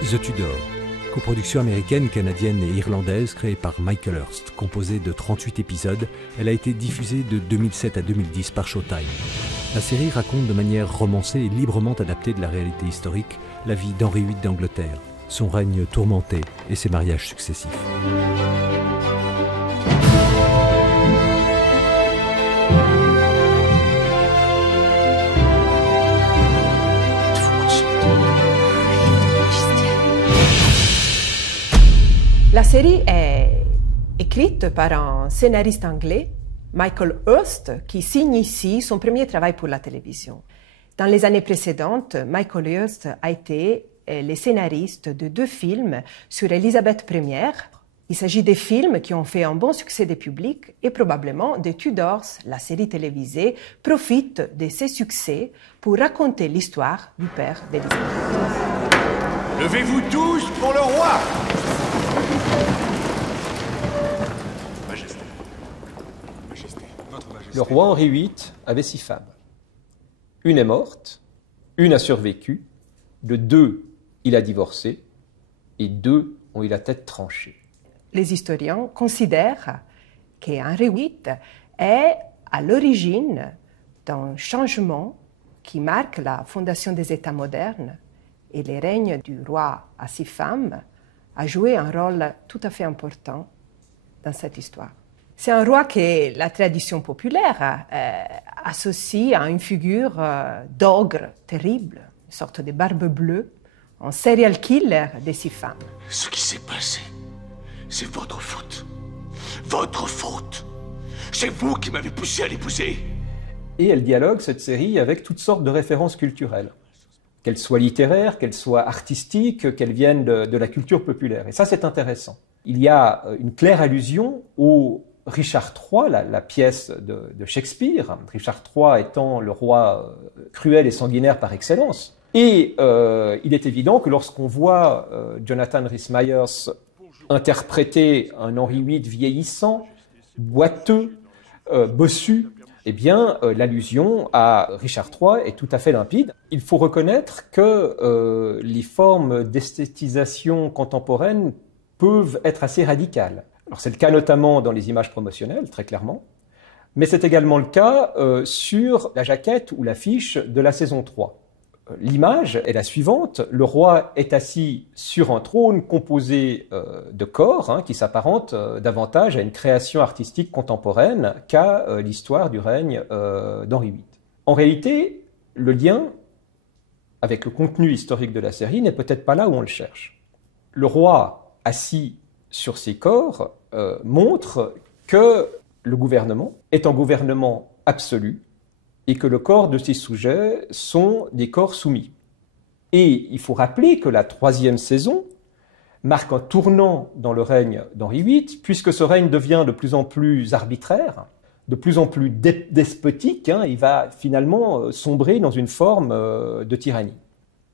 The Tudors, coproduction américaine, canadienne et irlandaise créée par Michael Hirst. Composée de 38 épisodes, elle a été diffusée de 2007 à 2010 par Showtime. La série raconte de manière romancée et librement adaptée de la réalité historique la vie d'Henri VIII d'Angleterre, son règne tourmenté et ses mariages successifs. La série est écrite par un scénariste anglais, Michael Hirst, qui signe ici son premier travail pour la télévision. Dans les années précédentes, Michael Hirst a été le scénariste de 2 films sur Élisabeth Ier. Il s'agit des films qui ont fait un bon succès des publics et probablement The Tudors, la série télévisée, profite de ces succès pour raconter l'histoire du père d'Élisabeth. Levez-vous tous pour le roi! Majesté. Majesté. Votre Majesté. Le roi Henri VIII avait 6 femmes. Une est morte, une a survécu, de 2, il a divorcé, et 2 ont eu la tête tranchée. Les historiens considèrent qu'Henri VIII est à l'origine d'un changement qui marque la fondation des États modernes, et le règne du roi à 6 femmes a joué un rôle tout à fait important dans cette histoire. C'est un roi que la tradition populaire associe à une figure d'ogre terrible, une sorte de barbe bleue, un serial killer de 6 femmes. Ce qui s'est passé, c'est votre faute. Votre faute. C'est vous qui m'avez poussé à l'épouser. Et elle dialogue, cette série, avec toutes sortes de références culturelles. Qu'elles soient littéraires, qu'elles soient artistiques, qu'elles viennent de la culture populaire. Et ça, c'est intéressant. Il y a une claire allusion au Richard III, la pièce de Shakespeare, Richard III étant le roi cruel et sanguinaire par excellence. Et il est évident que lorsqu'on voit Jonathan Rhys-Meyers interpréter un Henri VIII vieillissant, boiteux, bossu, eh bien, l'allusion à Richard III est tout à fait limpide. Il faut reconnaître que les formes d'esthétisation contemporaine peuvent être assez radicales. Alors, c'est le cas notamment dans les images promotionnelles, très clairement, mais c'est également le cas sur la jaquette ou l'affiche de la saison 3. L'image est la suivante. Le roi est assis sur un trône composé de corps qui s'apparente davantage à une création artistique contemporaine qu'à l'histoire du règne d'Henri VIII. En réalité, le lien avec le contenu historique de la série n'est peut-être pas là où on le cherche. Le roi assis sur ses corps montre que le gouvernement est un gouvernement absolu, et que le corps de ses sujets sont des corps soumis. Et il faut rappeler que la 3e saison marque un tournant dans le règne d'Henri VIII, puisque ce règne devient de plus en plus arbitraire, de plus en plus despotique, il va finalement sombrer dans une forme de tyrannie.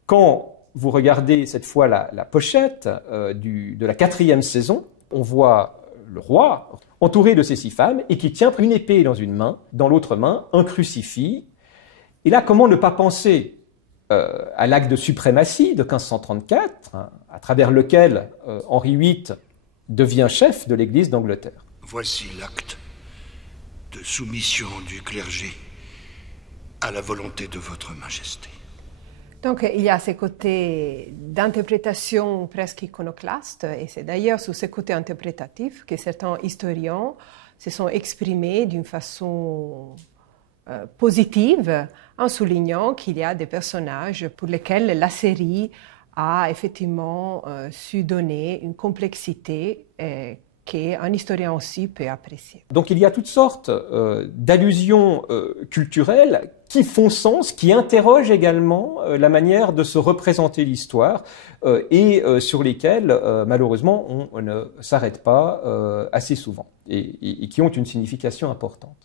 Quand vous regardez cette fois la pochette de la 4e saison, on voit le roi entouré de ses 6 femmes et qui tient une épée dans une main, dans l'autre main, un crucifix. Et là, comment ne pas penser à l'acte de suprématie de 1534, à travers lequel Henri VIII devient chef de l'Église d'Angleterre. Voici l'acte de soumission du clergé à la volonté de votre Majesté. Donc, il y a ces côtés d'interprétation presque iconoclaste, et c'est d'ailleurs sur ce côté interprétatif que certains historiens se sont exprimés d'une façon positive, en soulignant qu'il y a des personnages pour lesquels la série a effectivement su donner une complexité qu'un historien aussi peut apprécier. Donc il y a toutes sortes d'allusions culturelles qui font sens, qui interrogent également la manière de se représenter l'histoire et sur lesquelles malheureusement on ne s'arrête pas assez souvent et qui ont une signification importante.